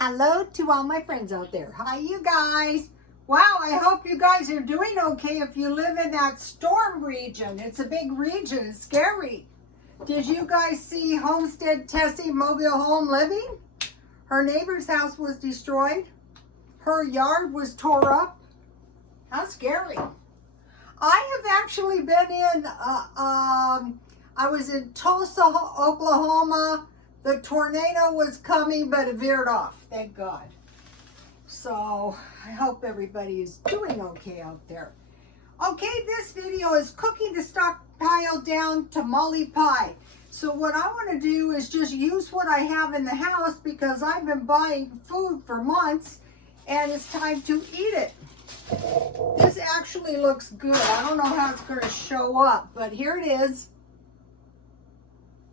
Hello to all my friends out there. Hi, you guys. Wow, I hope you guys are doing okay if you live in that storm region. It's a big region. It's scary. Did you guys see Homestead Tessie mobile home living? Her neighbor's house was destroyed. Her yard was tore up. How scary. I have actually been in, I was in Tulsa, Oklahoma. The tornado was coming, but it veered off, thank God. So I hope everybody is doing okay out there. Okay, this video is cooking the stockpile down tamale pie. So what I want to do is just use what I have in the house because I've been buying food for months and it's time to eat it. This actually looks good. I don't know how it's going to show up, but here it is.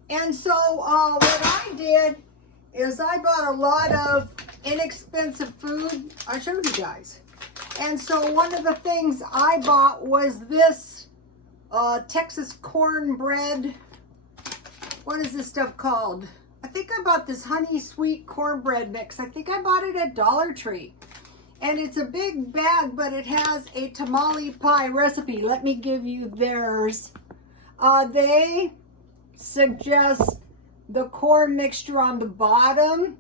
And so what I did is I bought a lot of inexpensive food. I showed you guys. And so one of the things I bought was this Texas cornbread. What is this stuff called? I think I bought this honey sweet cornbread mix. I think I bought it at Dollar Tree. And it's a big bag, but it has a tamale pie recipe. Let me give you theirs. They suggest the corn mixture on the bottom,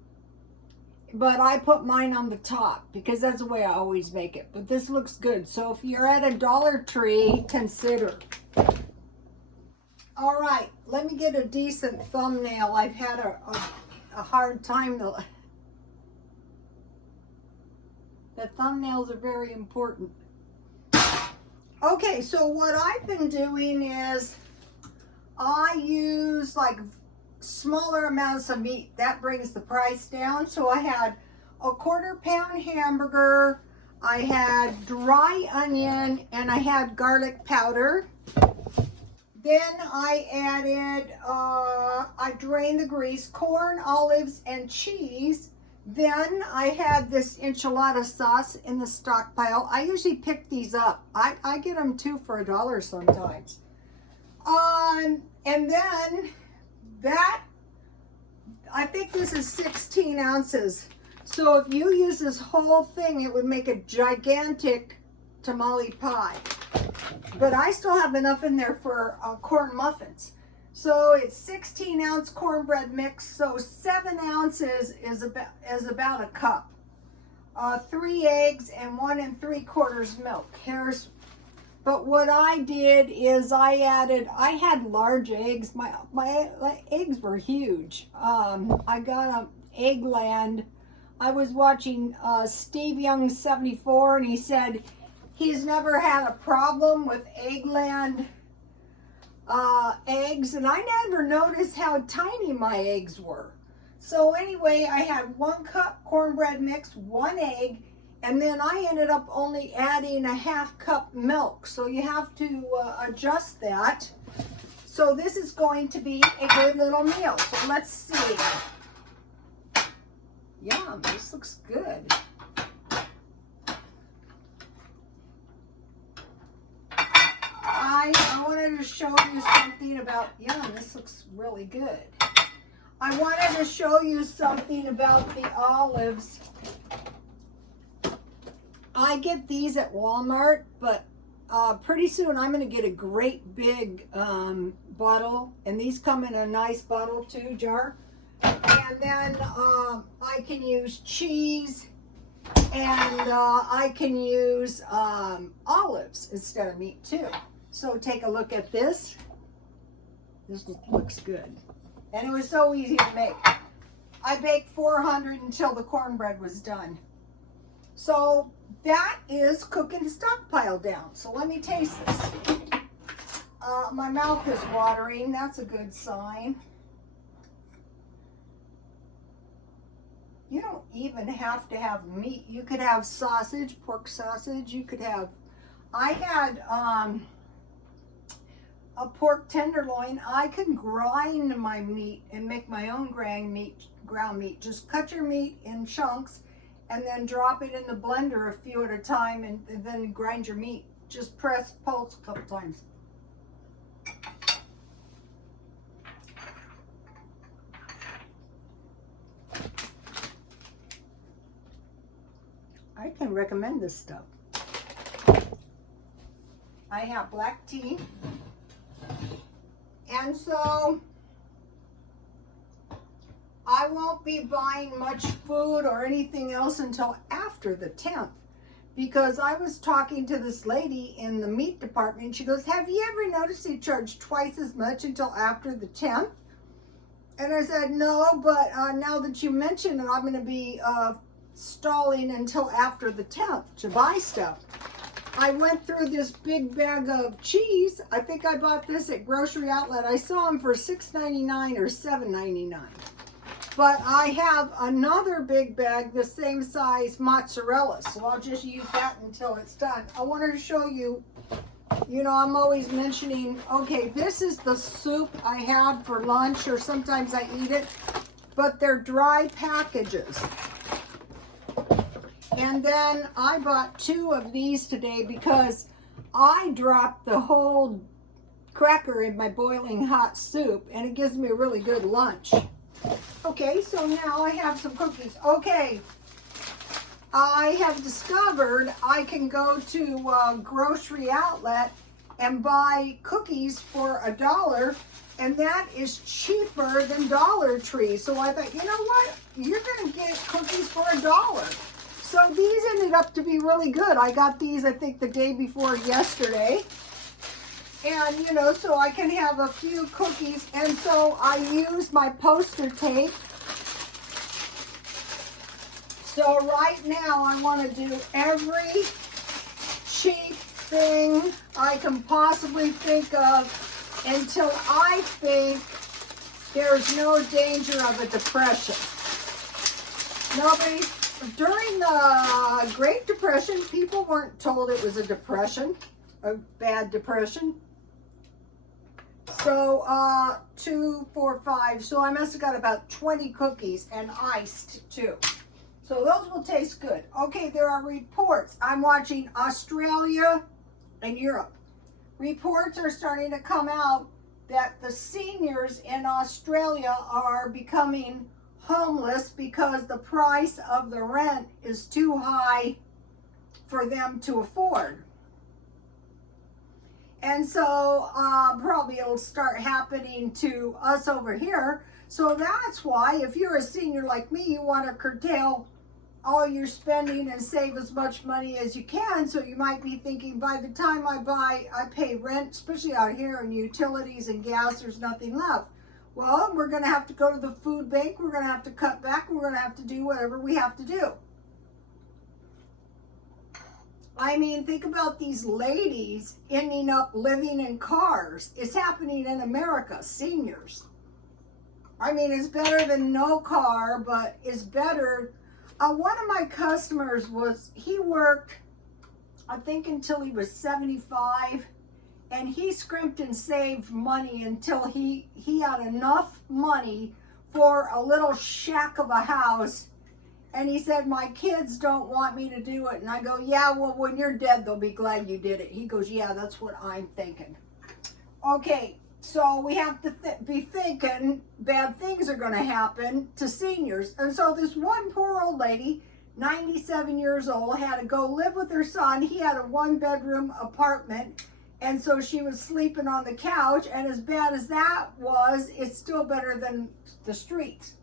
but I put mine on the top because that's the way I always make it. But this looks good. So if you're at a Dollar Tree, consider. All right, let me get a decent thumbnail. I've had a hard time. The thumbnails are very important. Okay, so what I've been doing is I use like smaller amounts of meat. That brings the price down. So I had a 1/4 pound hamburger, I had dry onion, and I had garlic powder. Then I added, I drained the grease, corn, olives, and cheese. Then I had this enchilada sauce in the stockpile. I usually pick these up. I get them too for $1 sometimes. And then that, I think this is 16 ounces. So if you use this whole thing, it would make a gigantic tamale pie. But I still have enough in there for corn muffins. So it's 16-ounce cornbread mix. So 7 ounces is about a cup. 3 eggs and 1 3/4 milk. But what I did is I had large eggs. My eggs were huge. I got an Eggland. I was watching Steve Young 74, and he said he's never had a problem with Eggland eggs, and I never noticed how tiny my eggs were. So anyway, I had 1 cup cornbread mix, 1 egg, and then I ended up only adding a 1/2 cup milk. So you have to adjust that. So this is going to be a good little meal. So let's see. Yum, this looks good. I wanted to show you something about, this looks really good. I wanted to show you something about the olives. I get these at Walmart, but pretty soon I'm going to get a great big bottle, and these come in a nice bottle too, jar. And then I can use cheese, and I can use olives instead of meat too. So take a look at this. This looks good. And it was so easy to make. I baked 400 until the cornbread was done. So that is cooking the stockpile down. So let me taste this. My mouth is watering. That's a good sign. You don't even have to have meat. You could have sausage, pork sausage. You could have, I had a pork tenderloin. I can grind my meat and make my own ground meat. Just cut your meat in chunks and then drop it in the blender a few at a time, and then grind your meat. Just press pulse a couple times. I can recommend this stuff. I have black tea. And so I won't be buying much food or anything else until after the 10th. Because I was talking to this lady in the meat department. And she goes, have you ever noticed they charge twice as much until after the 10th? And I said, no, but now that you mention it, I'm going to be stalling until after the 10th to buy stuff. I went through this big bag of cheese. I think I bought this at Grocery Outlet. I saw them for $6.99 or $7.99. But I have another big bag, the same size mozzarella. So I'll just use that until it's done. I wanted to show you, you know, I'm always mentioning, okay, this is the soup I had for lunch, or sometimes I eat it, but they're dry packages. And then I bought 2 of these today because I dropped the whole cracker in my boiling hot soup, and it gives me a really good lunch. Okay, so now I have some cookies. Okay, I have discovered I can go to Grocery Outlet and buy cookies for $1, and that is cheaper than Dollar Tree. So I thought, you know what? You're going to get cookies for $1. So these ended up to be really good. I got these, I think, the day before yesterday. And, you know, so I can have a few cookies. And so I use my poster tape. So right now I want to do every cheap thing I can possibly think of until I think there's no danger of a depression. During the Great Depression, people weren't told it was a depression, a bad depression. So 2, 4, 5. So I must have got about 20 cookies, and iced too. So those will taste good. Okay, there are reports. I'm watching Australia and Europe. Reports are starting to come out that the seniors in Australia are becoming homeless because the price of the rent is too high for them to afford. And so probably it'll start happening to us over here. So that's why, if you're a senior like me, you want to curtail all your spending and save as much money as you can. So you might be thinking, by the time I pay rent, especially out here, and utilities and gas, there's nothing left. Well, we're going to have to go to the food bank. We're going to have to cut back. We're going to have to do whatever we have to do. I mean, think about these ladies ending up living in cars. It's happening in America, seniors. I mean, it's better than no car, but it's better. One of my customers he worked, I think, until he was 75. And he scrimped and saved money until he had enough money for a little shack of a house. And he said, my kids don't want me to do it. And I go, yeah, well, when you're dead, they'll be glad you did it. He goes, yeah, that's what I'm thinking. Okay, so we have to be thinking bad things are going to happen to seniors. And so this one poor old lady, 97 years old, had to go live with her son. He had a 1-bedroom apartment. And so she was sleeping on the couch, and as bad as that was, it's still better than the streets.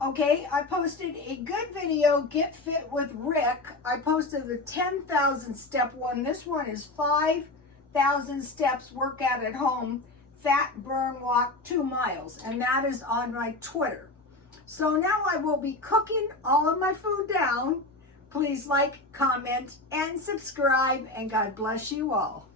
Okay, I posted a good video, Get Fit with Rick. I posted the 10,000 step one. This one is 5,000 steps, workout at home, fat burn walk 2 miles. And that is on my Twitter. So now I will be cooking all of my food down. Please like, comment, and subscribe, and God bless you all.